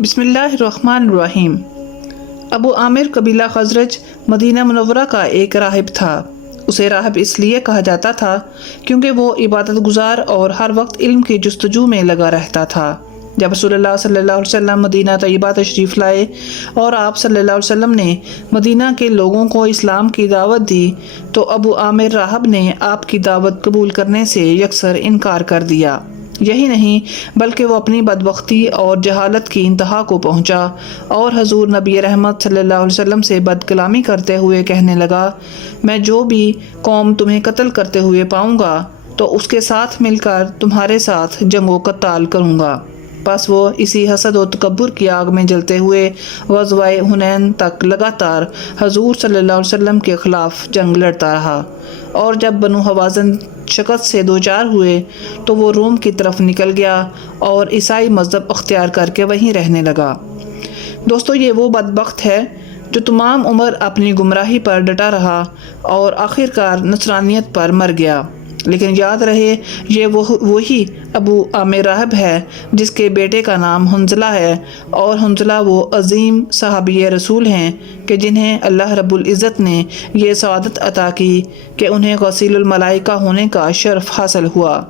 بسم اللہ الرحمن الرحیم۔ ابو عامر قبیلہ خزرج مدینہ منورہ کا ایک راہب تھا۔ اسے راہب اس لیے کہا جاتا تھا کیونکہ وہ عبادت گزار اور ہر وقت علم کی جستجو میں لگا رہتا تھا۔ جب رسول اللہ صلی اللہ علیہ وسلم مدینہ طیبہ تشریف لائے اور آپ صلی اللہ علیہ وسلم نے مدینہ کے لوگوں کو اسلام کی دعوت دی تو ابو عامر راہب نے آپ کی دعوت قبول کرنے سے یکسر انکار کر دیا۔ یہی نہیں بلکہ وہ اپنی بدبختی اور جہالت کی انتہا کو پہنچا اور حضور نبی رحمت صلی اللہ علیہ وسلم سے بد کلامی کرتے ہوئے کہنے لگا، میں جو بھی قوم تمہیں قتل کرتے ہوئے پاؤں گا تو اس کے ساتھ مل کر تمہارے ساتھ جنگ و قتال کروں گا۔ بس وہ اسی حسد و تکبر کی آگ میں جلتے ہوئے غزوہ حنین تک لگاتار حضور صلی اللہ علیہ وسلم کے خلاف جنگ لڑتا رہا، اور جب بنو حوازن شکست سے دوچار ہوئے تو وہ روم کی طرف نکل گیا اور عیسائی مذہب اختیار کر کے وہیں رہنے لگا۔ دوستو، یہ وہ بدبخت ہے جو تمام عمر اپنی گمراہی پر ڈٹا رہا اور آخرکار نصرانیت پر مر گیا۔ لیکن یاد رہے، یہ وہی ابو عامر راہب ہے جس کے بیٹے کا نام حنظلہ ہے، اور حنظلہ وہ عظیم صحابی رسول ہیں کہ جنہیں اللہ رب العزت نے یہ سعادت عطا کی کہ انہیں غسیل الملائکہ ہونے کا شرف حاصل ہوا۔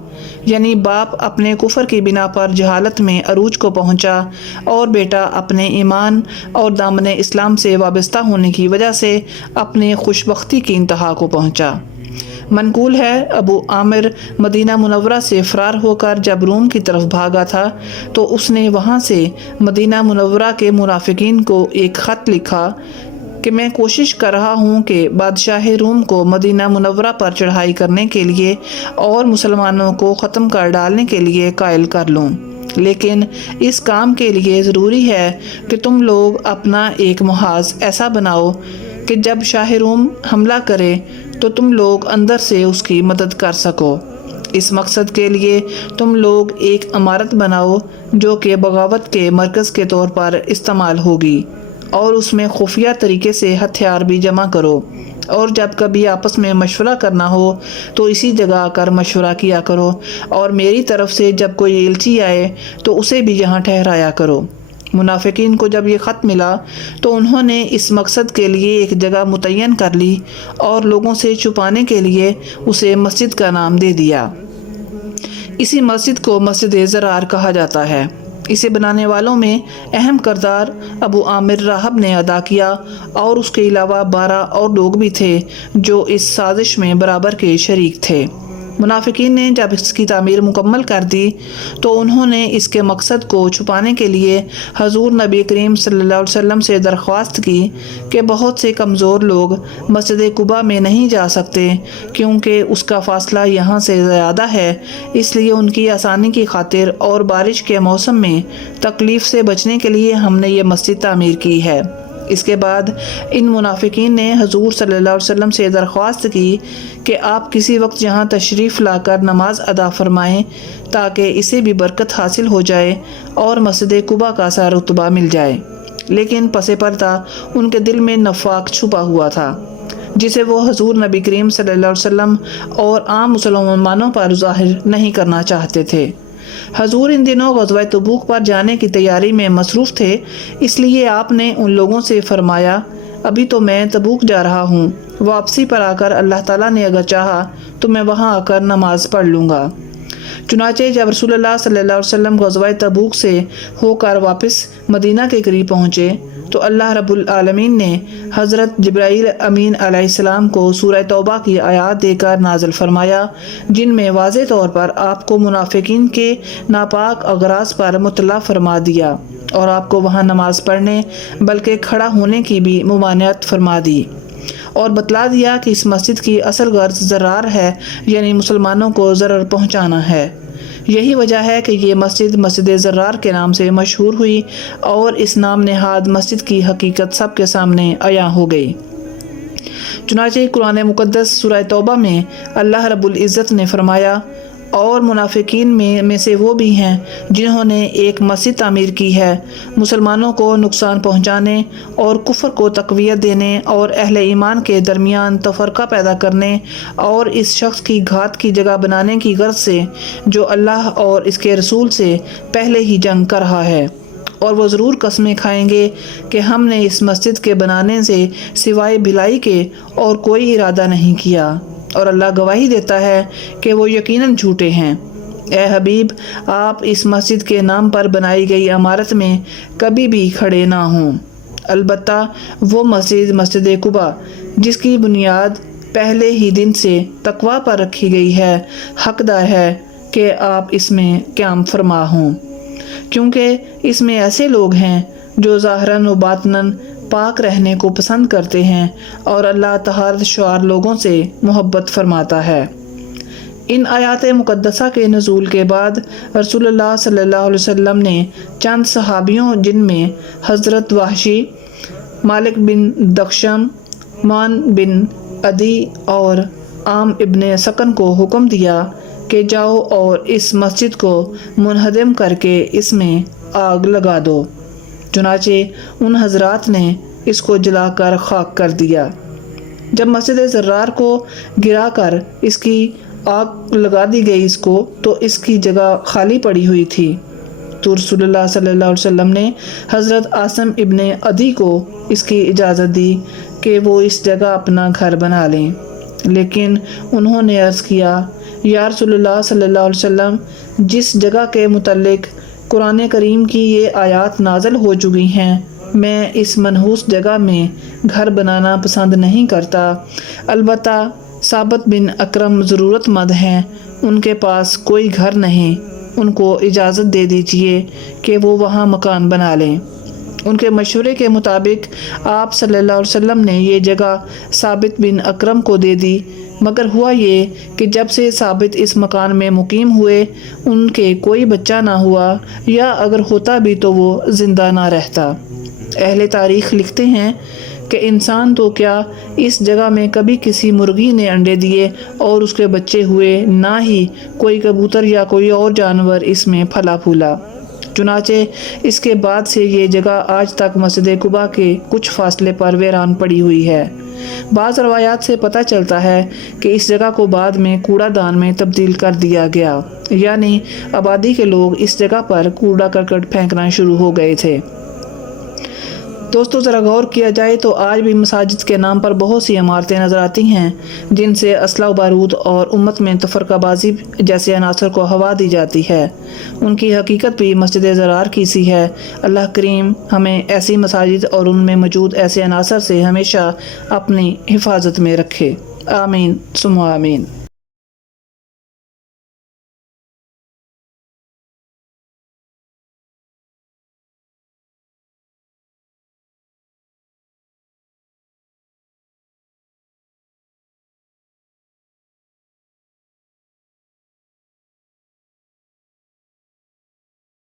یعنی باپ اپنے کفر کی بنا پر جہالت میں عروج کو پہنچا اور بیٹا اپنے ایمان اور دامن اسلام سے وابستہ ہونے کی وجہ سے اپنے خوشبختی کی انتہا کو پہنچا۔ منقول ہے، ابو عامر مدینہ منورہ سے فرار ہو کر جب روم کی طرف بھاگا تھا تو اس نے وہاں سے مدینہ منورہ کے منافقین کو ایک خط لکھا کہ میں کوشش کر رہا ہوں کہ بادشاہ روم کو مدینہ منورہ پر چڑھائی کرنے کے لیے اور مسلمانوں کو ختم کر ڈالنے کے لیے قائل کر لوں، لیکن اس کام کے لیے ضروری ہے کہ تم لوگ اپنا ایک محاذ ایسا بناؤ کہ جب شاہ روم حملہ کرے تو تم لوگ اندر سے اس کی مدد کر سکو۔ اس مقصد کے لیے تم لوگ ایک عمارت بناؤ جو کہ بغاوت کے مرکز کے طور پر استعمال ہوگی، اور اس میں خفیہ طریقے سے ہتھیار بھی جمع کرو، اور جب کبھی آپس میں مشورہ کرنا ہو تو اسی جگہ آ کر مشورہ کیا کرو، اور میری طرف سے جب کوئی ایلچی آئے تو اسے بھی یہاں ٹھہرایا کرو۔ منافقین کو جب یہ خط ملا تو انہوں نے اس مقصد کے لیے ایک جگہ متعین کر لی اور لوگوں سے چھپانے کے لیے اسے مسجد کا نام دے دیا۔ اسی مسجد کو مسجد ضرار کہا جاتا ہے۔ اسے بنانے والوں میں اہم کردار ابو عامر راہب نے ادا کیا، اور اس کے علاوہ 12 اور لوگ بھی تھے جو اس سازش میں برابر کے شریک تھے۔ منافقین نے جب اس کی تعمیر مکمل کر دی تو انہوں نے اس کے مقصد کو چھپانے کے لیے حضور نبی کریم صلی اللہ علیہ وسلم سے درخواست کی کہ بہت سے کمزور لوگ مسجد قباء میں نہیں جا سکتے کیونکہ اس کا فاصلہ یہاں سے زیادہ ہے، اس لیے ان کی آسانی کی خاطر اور بارش کے موسم میں تکلیف سے بچنے کے لیے ہم نے یہ مسجد تعمیر کی ہے۔ اس کے بعد ان منافقین نے حضور صلی اللہ علیہ وسلم سے درخواست کی کہ آپ کسی وقت یہاں تشریف لا کر نماز ادا فرمائیں تاکہ اسے بھی برکت حاصل ہو جائے اور مسجد قباء کا سا رتبہ مل جائے، لیکن پس پردہ ان کے دل میں نفاق چھپا ہوا تھا جسے وہ حضور نبی کریم صلی اللہ علیہ وسلم اور عام مسلمانوں پر ظاہر نہیں کرنا چاہتے تھے۔ حضور ان دنوں غزوہ تبوک پر جانے کی تیاری میں مصروف تھے، اس لیے آپ نے ان لوگوں سے فرمایا، ابھی تو میں تبوک جا رہا ہوں، واپسی پر آ کر اللہ تعالیٰ نے اگر چاہا تو میں وہاں آ کر نماز پڑھ لوں گا۔ چنانچہ جب رسول اللہ صلی اللہ علیہ وسلم غزوہ تبوک سے ہو کر واپس مدینہ کے قریب پہنچے تو اللہ رب العالمین نے حضرت جبرائیل امین علیہ السلام کو سورہ توبہ کی آیات دے کر نازل فرمایا، جن میں واضح طور پر آپ کو منافقین کے ناپاک اغراض پر مطلع فرما دیا اور آپ کو وہاں نماز پڑھنے بلکہ کھڑا ہونے کی بھی ممانعت فرما دی، اور بتلا دیا کہ اس مسجد کی اصل غرض ضرار ہے، یعنی مسلمانوں کو ضرر پہنچانا ہے۔ یہی وجہ ہے کہ یہ مسجد مسجد ضرار کے نام سے مشہور ہوئی، اور اس نام نہاد مسجد کی حقیقت سب کے سامنے عیاں ہو گئی۔ چنانچہ قرآن مقدس سورہ توبہ میں اللہ رب العزت نے فرمایا، اور منافقین میں سے وہ بھی ہیں جنہوں نے ایک مسجد تعمیر کی ہے مسلمانوں کو نقصان پہنچانے اور کفر کو تقویت دینے اور اہل ایمان کے درمیان تفرقہ پیدا کرنے اور اس شخص کی گھات کی جگہ بنانے کی غرض سے جو اللہ اور اس کے رسول سے پہلے ہی جنگ کر رہا ہے، اور وہ ضرور قسمیں کھائیں گے کہ ہم نے اس مسجد کے بنانے سے سوائے بھلائی کے اور کوئی ارادہ نہیں کیا، اور اللہ گواہی دیتا ہے کہ وہ یقیناً جھوٹے ہیں۔ اے حبیب، آپ اس مسجد کے نام پر بنائی گئی عمارت میں کبھی بھی کھڑے نہ ہوں، البتہ وہ مسجد قباء جس کی بنیاد پہلے ہی دن سے تقوی پر رکھی گئی ہے، حقدار ہے کہ آپ اس میں قیام فرما ہوں، کیونکہ اس میں ایسے لوگ ہیں جو ظاہراً و باطناً پاک رہنے کو پسند کرتے ہیں اور اللہ طہارت شعار لوگوں سے محبت فرماتا ہے۔ ان آیات مقدسہ کے نزول کے بعد رسول اللہ صلی اللہ علیہ وسلم نے چند صحابیوں جن میں حضرت وحشی، مالک بن دخشم، مان بن عدی اور عام ابن سکن کو حکم دیا کہ جاؤ اور اس مسجد کو منہدم کر کے اس میں آگ لگا دو۔ چنانچہ ان حضرات نے اس کو جلا کر خاک کر دیا۔ جب مسجد زرار کو گرا کر اس کی آگ لگا دی گئی تو اس کی جگہ خالی پڑی ہوئی تھی، تو رسول اللہ صلی اللہ علیہ وسلم نے حضرت عاصم ابن عدی کو اس کی اجازت دی کہ وہ اس جگہ اپنا گھر بنا لیں، لیکن انہوں نے عرض کیا، یا رسول اللہ صلی اللہ علیہ وسلم، جس جگہ کے متعلق قرآن کریم کی یہ آیات نازل ہو چکی ہیں، میں اس منحوس جگہ میں گھر بنانا پسند نہیں کرتا، البتہ ثابت بن اکرم ضرورت مند ہیں، ان کے پاس کوئی گھر نہیں، ان کو اجازت دے دیجئے کہ وہ وہاں مکان بنا لیں۔ ان کے مشورے کے مطابق آپ صلی اللہ علیہ وسلم نے یہ جگہ ثابت بن اکرم کو دے دی، مگر ہوا یہ کہ جب سے ثابت اس مکان میں مقیم ہوئے ان کے کوئی بچہ نہ ہوا، یا اگر ہوتا بھی تو وہ زندہ نہ رہتا۔ اہل تاریخ لکھتے ہیں کہ انسان تو کیا، اس جگہ میں کبھی کسی مرغی نے انڈے دیے اور اس کے بچے ہوئے، نہ ہی کوئی کبوتر یا کوئی اور جانور اس میں پھلا پھولا۔ چنانچہ اس کے بعد سے یہ جگہ آج تک مسجد قباء کے کچھ فاصلے پر ویران پڑی ہوئی ہے۔ بعض روایات سے پتہ چلتا ہے کہ اس جگہ کو بعد میں کوڑا دان میں تبدیل کر دیا گیا، یعنی آبادی کے لوگ اس جگہ پر کوڑا کرکٹ پھینکنا شروع ہو گئے تھے۔ دوستو، ذرا غور کیا جائے تو آج بھی مساجد کے نام پر بہت سی عمارتیں نظر آتی ہیں جن سے اسلحہ و بارود اور امت میں تفرقہ بازی جیسے عناصر کو ہوا دی جاتی ہے۔ ان کی حقیقت بھی مسجد زرار کی سی ہے۔ اللہ کریم ہمیں ایسی مساجد اور ان میں موجود ایسے عناصر سے ہمیشہ اپنی حفاظت میں رکھے۔ آمین ثم آمین۔